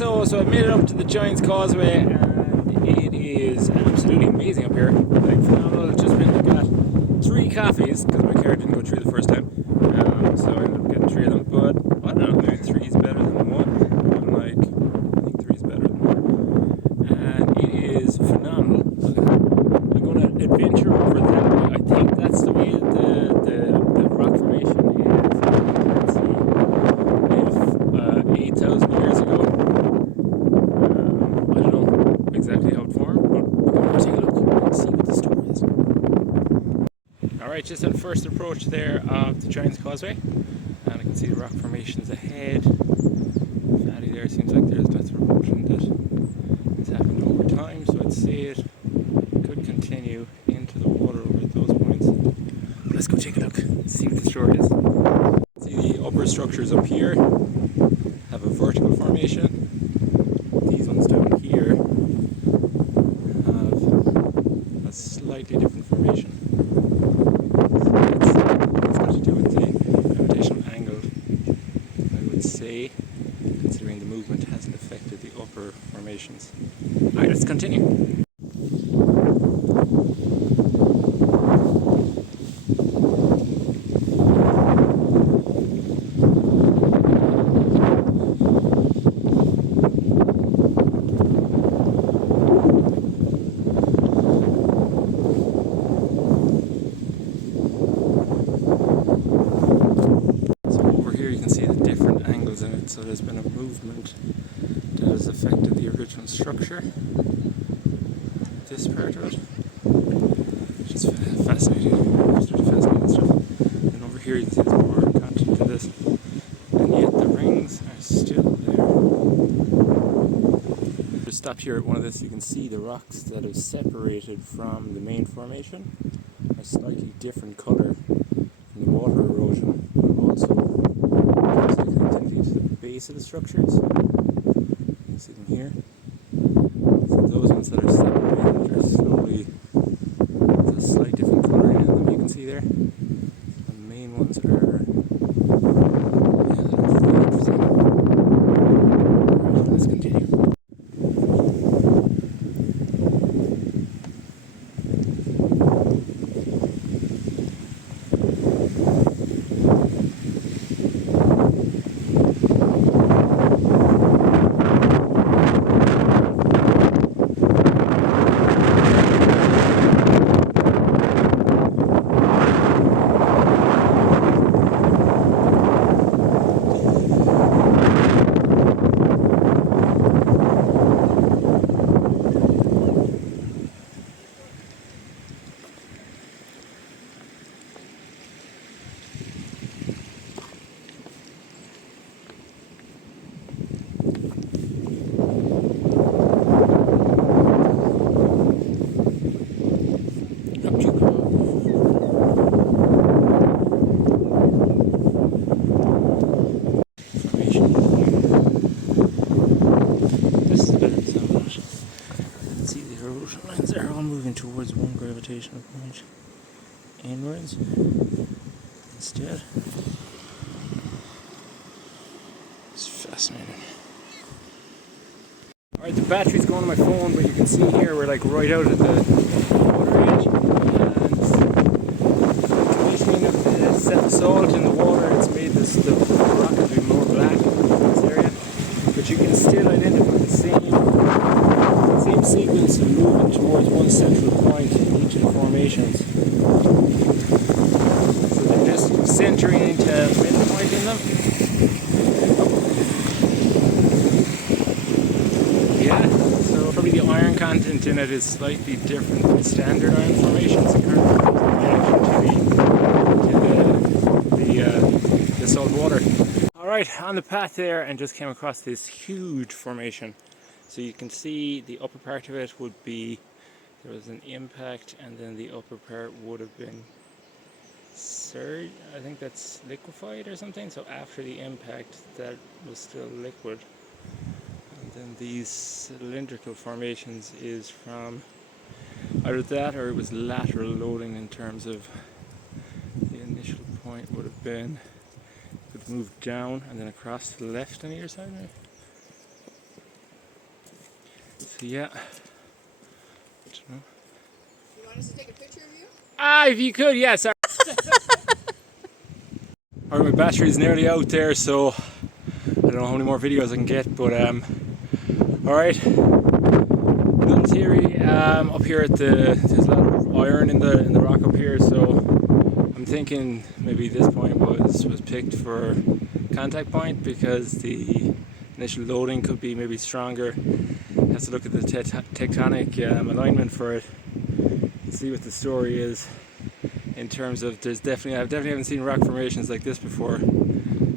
Alright, so I've made it up to the Giant's Causeway and it is absolutely amazing up here. Like phenomenal. I've just been and got 3 coffees because my car didn't go through the first time. So I ended up getting 3 of them. But I don't know, maybe 3 is better than 1. I'm like, I think 3 is better than 1. And it is phenomenal. I'm going to adventure over that way. I think that's the way the rock formation is. Let's see. If 8,000 years ago, I don't know exactly how it formed, but we're going to take a look and see what the story is. Alright, just on first approach there of the Giant's Causeway, and I can see the rock formations ahead. Fatty there, seems like there's lots of erosion that has happened over time, so I'd say it could continue into the water over at those points. Let's go take a look and see what the story is. See the upper structures up here have a vertical formation. These ones down here have a slightly different formation. So it's got to do with the gravitational angle, I would say, considering the movement hasn't affected the upper formations. Alright, let's continue. In it, so there's been a movement that has affected the original structure. This part of it, which is fascinating. It's really fascinating stuff. And over here you can see there's more content to this, and yet the rings are still there. Just stopped here at one of this. You can see the rocks that have separated from the main formation are slightly different colour from the water erosion, but also to the base of the structures. You can see them here. So those ones that are separated are slowly, there's a slight different colour in them, you can see there. The main ones are, yeah, that's really interesting. Alright, let's continue. They're all moving towards one gravitational point inwards instead. It's fascinating. Alright, the battery's going on my phone, but you can see here we're like right out at the water edge, and the conditioning of the set salt in the water, it's made the rock to be more black in this area, but you can still identify the same sequence of movement towards one central point in each of the formations. So they're just centering into a middle point in them. Yeah, so probably the iron content in it is slightly different than standard iron formations in to the salt water. Alright, on the path there, and just came across this huge formation. So you can see the upper part of it would be, there was an impact, and then the upper part would have been surged. I think that's liquefied or something. So after the impact, that was still liquid. And then these cylindrical formations is from either that or it was lateral loading in terms of the initial point would have been, it would move down and then across to the left on either side. Right? So yeah. You want us to take a picture of you? Ah, if you could, yes. Yeah, alright, my battery's nearly out there, so I don't know how many more videos I can get, but alright. Little theory up here at there's a lot of iron in the rock up here, so I'm thinking maybe this point was picked for contact point because the initial loading could be maybe stronger. Has to look at the tectonic alignment for it and see what the story is in terms of I definitely haven't seen rock formations like this before.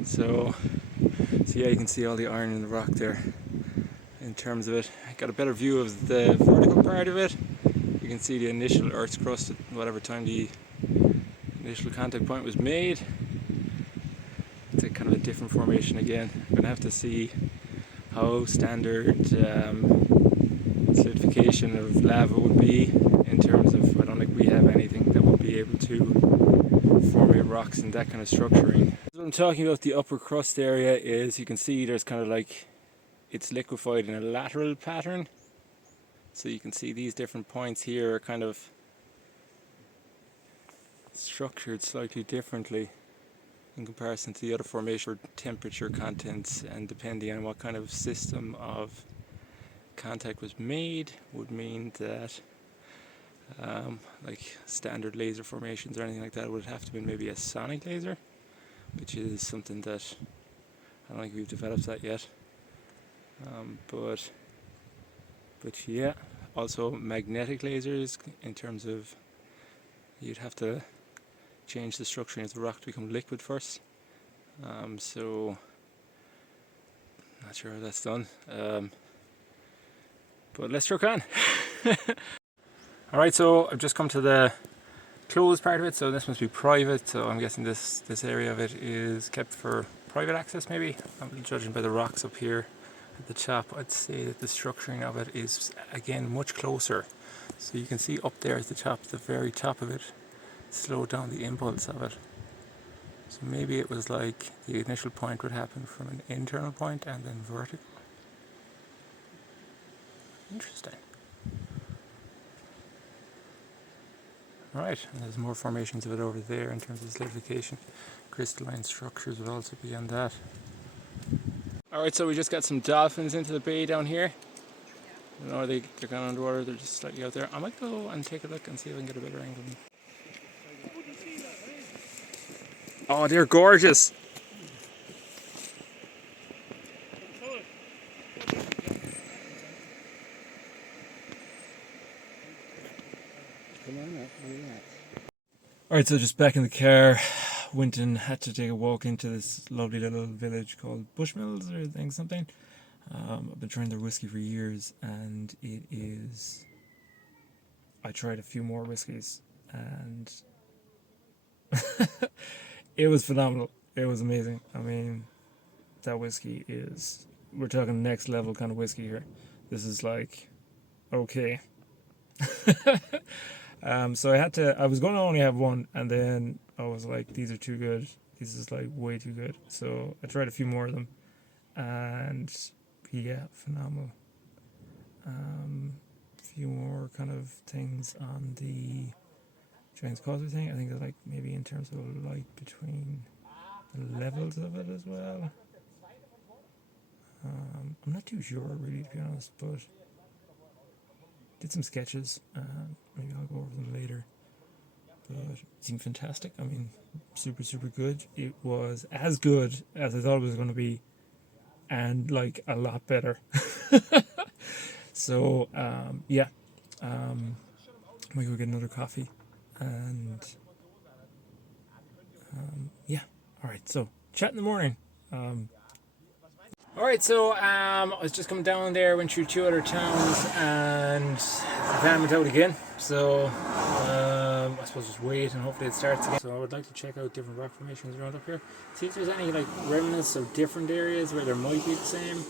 So yeah, you can see all the iron in the rock there. In terms of it, I got a better view of the vertical part of it. You can see the initial Earth's crust at whatever time the initial contact point was made. It's a kind of a different formation again. I'm gonna have to see how standard solidification of lava would be in terms of, I don't think we have anything that would be able to formate rocks and that kind of structuring. What I'm talking about, the upper crust area, is you can see there's kind of like it's liquefied in a lateral pattern. So you can see these different points here are kind of structured slightly differently in comparison to the other formation. Temperature contents, and depending on what kind of system of contact was made, would mean that like standard laser formations or anything like that would have to be maybe a sonic laser, which is something that I don't think we've developed that yet. But yeah, also magnetic lasers, in terms of you'd have to change the structuring of the rock to become liquid first. So not sure how that's done. But let's truck on. Alright, so I've just come to the closed part of it, so this must be private, so I'm guessing this area of it is kept for private access maybe. I'm judging by the rocks up here at the top. I'd say that the structuring of it is again much closer. So you can see up there at the top, the very top of it, slowed down the impulse of it. So maybe it was like the initial point would happen from an internal point and then vertical. Interesting. Right, and there's more formations of it over there in terms of solidification. Crystalline structures would also be on that. Alright, so we just got some dolphins into the bay down here. I don't know, they're gone underwater, they're just slightly out there. I might go and take a look and see if I can get a better angle. Oh, they're gorgeous! Alright, so just back in the car, went and had to take a walk into this lovely little village called Bushmills or something. I've been trying their whiskey for years, and it is... I tried a few more whiskeys, and it was phenomenal. It was amazing. I mean, that whiskey is... We're talking next level kind of whiskey here. This is like... okay. So I was going to only have one, and then I was like, these are too good. This is like way too good. So I tried a few more of them, and yeah, phenomenal. A few more kind of things on the Giant's Causeway thing. I think that, like, maybe in terms of light between the levels of it as well. I'm not too sure really, to be honest, but did some sketches. Maybe I'll go over them later. But it seemed fantastic. I mean, super, super good. It was as good as I thought it was going to be, and like a lot better. So, yeah. Might go get another coffee. And, yeah. Alright, so, chat in the morning. Alright, so I was just coming down there, went through 2 other towns, and the van went out again. So I suppose just wait and hopefully it starts again. So I would like to check out different rock formations around up here. See if there's any like remnants of different areas where there might be the same.